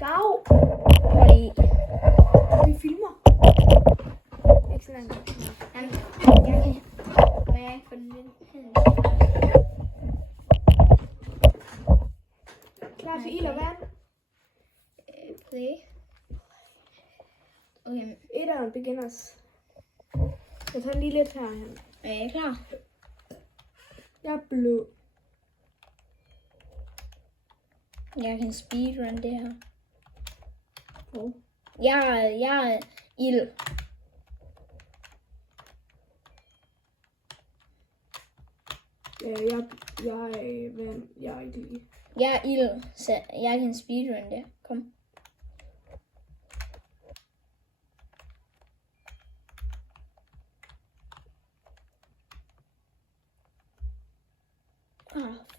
Dag. Fordi Vi filmer. Ikke så langt. jeg kan ikke få den ind. Klar til ild og vand. Play. Okay, Etteren beginners. Jeg tager lige lidt herhen. er jeg klar? Jeg er blå. Jeg kan speedrun det her. Oh. Jeg er ild. Jeg er vand. Jeg er ikke lige. Jeg er ild, så jeg kan speedrun det. Kom.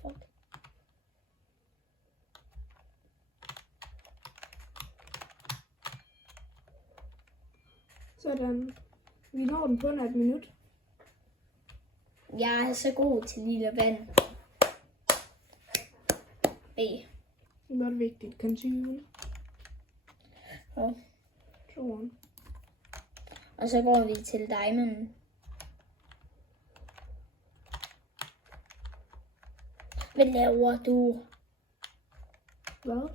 Fuck. Sådan. Vi når den på under et minut. Jeg er så god til lille vand. B. Det er godt vigtigt. Continue. Og, Toren. og så går vi til diamond. Hvad laver du? Hvad?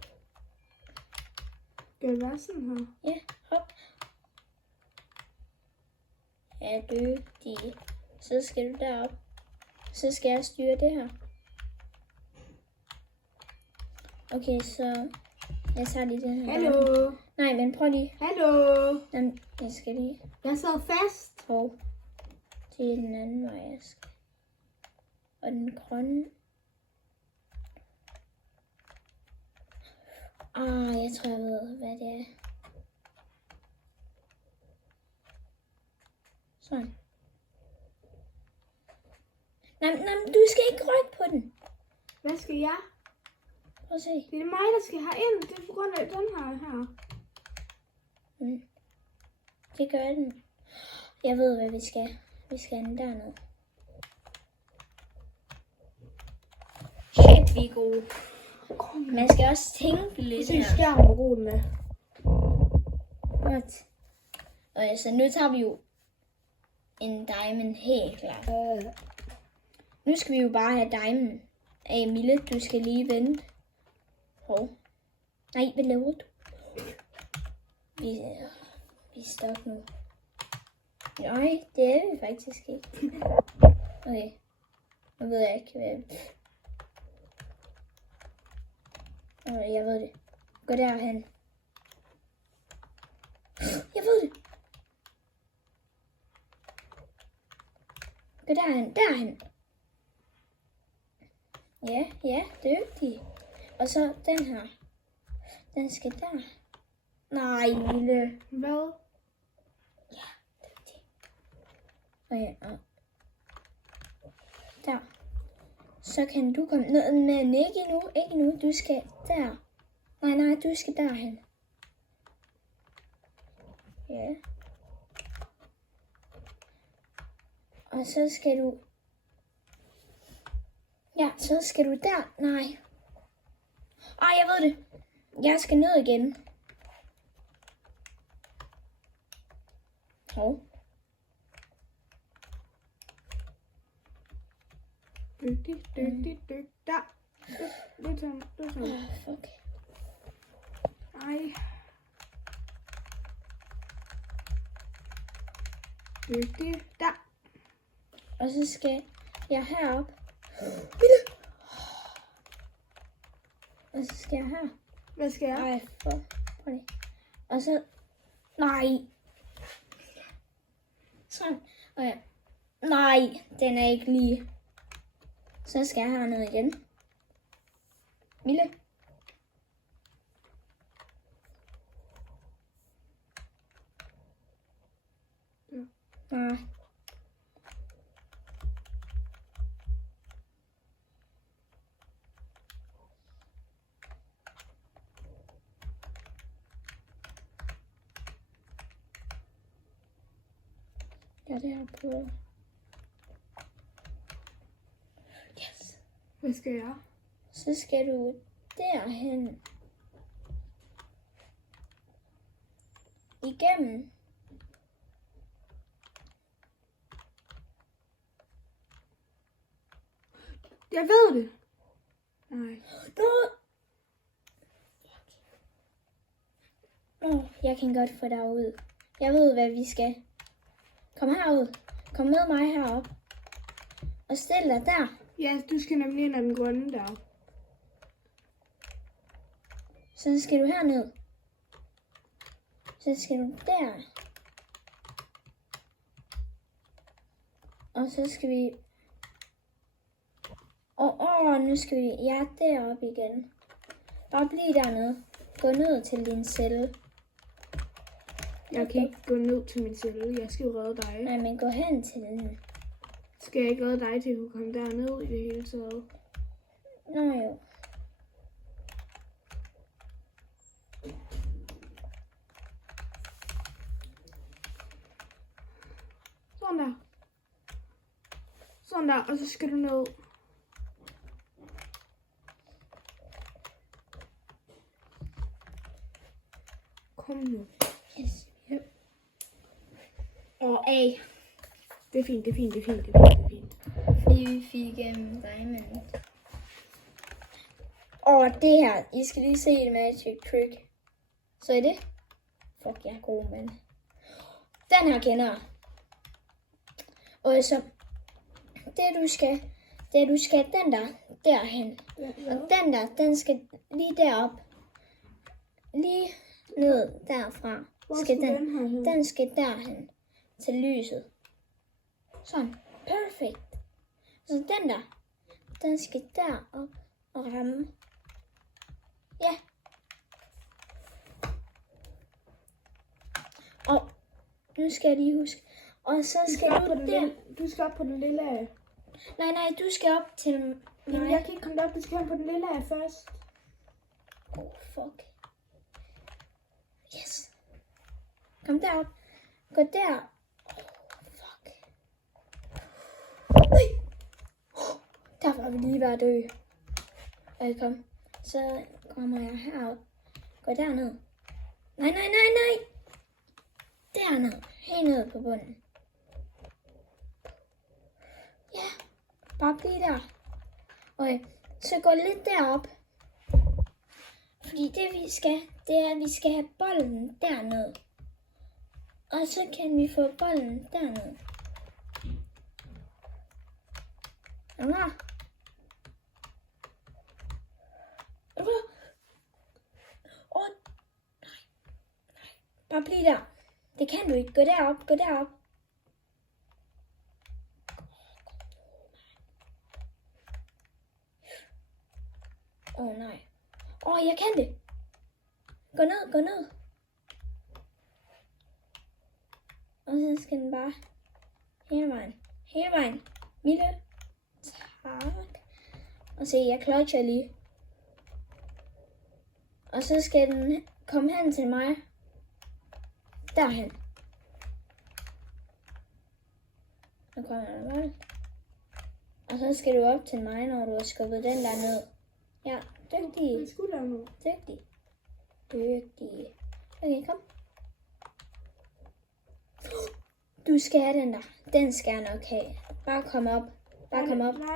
Skal det være sådan her? Ja, hop. Er dygtig. Så skal du derop. Så skal jeg styre det her. Okay, så jeg tager lige den her. Hallo? Nej, men prøv lige. Hallo? Den, jeg skal lige Jeg sad fast. prøve til den anden vej, jeg skal. Og den grønne. Jeg tror, jeg ved, hvad det er. Sådan. Nej, du skal ikke rykke på den. Hvad skal jeg? Prøv at se. Det er mig, der skal herind. Det er på grund af den her. Det gør den. Jeg ved, hvad vi skal. Vi skal have den dernede. Shit, vi er gode. Man skal også tænke lidt Se her. skærmen på roden med. Godt. Okay, så nu tager vi jo en diamond helt klart. Nu skal vi jo bare have diamond. Mille, du skal lige vente. Hov. Nej, hvad laver du? Vi er stok nu. Nej, det er vi faktisk ikke. Okay. Nu ved jeg ikke, hvad... Jeg ved det. Gå derhen. Jeg ved det. Gå derhen. Ja, dygtig. Og så den her. Den skal der. Nej, lille. Hvad? Ja, dygtig. Okay, og der. Så kan du komme ned, men ikke endnu. Du skal der. Nej, du skal derhen. Ja. Og så skal du... Ja, så skal du der. Nej. Jeg ved det. Jeg skal ned igen. Hov. Dygtig. Der. Du tager. Fuck. Ej. Dygtig. Der. Og så skal jeg herop. Og så skal jeg her. Hvad skal jeg? Ej, prøv lige. Og så... Nej. Sådan. Okay. Nej, den er ikke lige. Så skal jeg herned igen. Mille. Ja. Nej. Ja, det her på. Yes. Hvad skal jeg? Så skal du derhen. igennem. Jeg ved det. Nej. Jeg kan godt få dig ud. Jeg ved, hvad vi skal. Kom herud. Kom med mig herop. Og stil dig der. Ja, du skal nemlig ind ad den grønne der. Så skal du herned. Så skal du der. Og så skal vi... nu skal vi... Ja, deroppe igen. Bare bliv dernede. Gå ned til din celle. Jeg kan ikke gå ned til min celle. Jeg skal jo redde dig. Nej, men gå hen til den. Skal jeg ikke redde dig til at kunne komme derned i det hele taget? Nå jo. Sådan der. Sådan der, og så skal du ned. Kom nu. Yes. Yep. Og A. Det er fint, det er fint, det er fint, det er fint, det er fint. Fordi vi fik diamond. Og det her, I skal lige se det magic trick. Så er det. Fuck, jeg er god, mand. Den her kender jeg. Og så, det du skal den der, derhen. Ja. Og den der, den skal lige derop. Lige ned derfra. Hvor Skal skal den, den her hen? den skal derhen. Til lyset. Sådan. Perfekt. Så den der, den skal derop og ramme. Ja. Og nu skal jeg lige huske. Og så skal du der. Du skal op på den lille af. Nej, du skal op til Jamen, mig. jeg kan ikke komme derop. Du skal op på den lille af først. Fuck. Yes. Kom derop. Gå der. Fuck. Nej. Der var vi lige ved at dø. Okay, kom. Så kommer jeg herop. Gå derned. Nej. Derned. Helt ned på bunden. Ja. Bare bliv der. Okay. Så gå lidt derop. Fordi det vi skal, det er, at vi skal have bolden derned. Og så kan vi få bolden derned. Er du klar? Er du klar? Nej. Bare bliv der. Det kan du ikke. Gå derop. Nej. Jeg kan det. Gå ned. Og så skal den bare hele vejen. Mille. Tak. Og se, jeg clutcher lige. Og så skal den komme hen til mig. Derhen. Nu kommer den bare. Og så skal du op til mig, når du har skubbet den der ned. Ja, dygtig. Hvad skulle der nu? Dygtig. Okay, kom. Du skal have den der. Den skal jeg nok have. Bare kom op. Nej,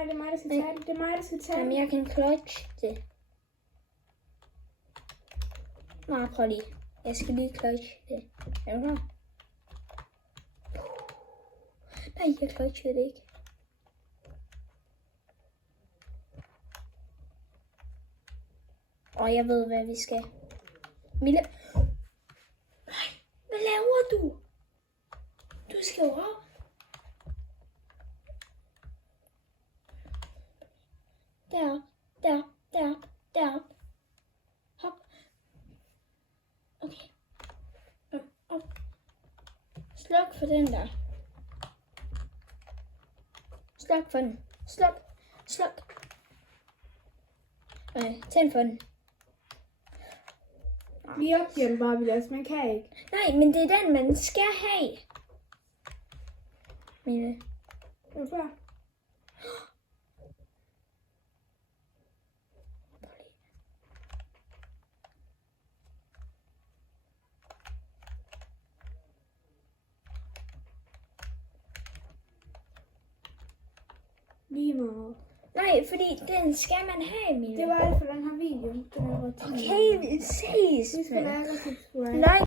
det er mig, der skal tage det. Det er mig, der skal tage Jamen, jeg kan clutch det. Nej, prøv lige. Jeg skal lige clutch det. Er du klar? Nej, jeg clutchede det ikke. Og jeg ved, hvad vi skal. Mille. Nej, hvad laver du? Du skal jo op. Derop. Hop. Okay. Op. Sluk for den der. Sluk for den. Sluk. Okay, tænd for den. Vi opgiver den bare, Vilas. Man kan ikke. Nej, men det er den, man skal have. Mille. Er du klar? Lige meget. Nej, fordi den skal man have, Mille. Det var alt for den her video. Den er over 10 Okay, vi ses. Vi skal lære at subscribe. Nej.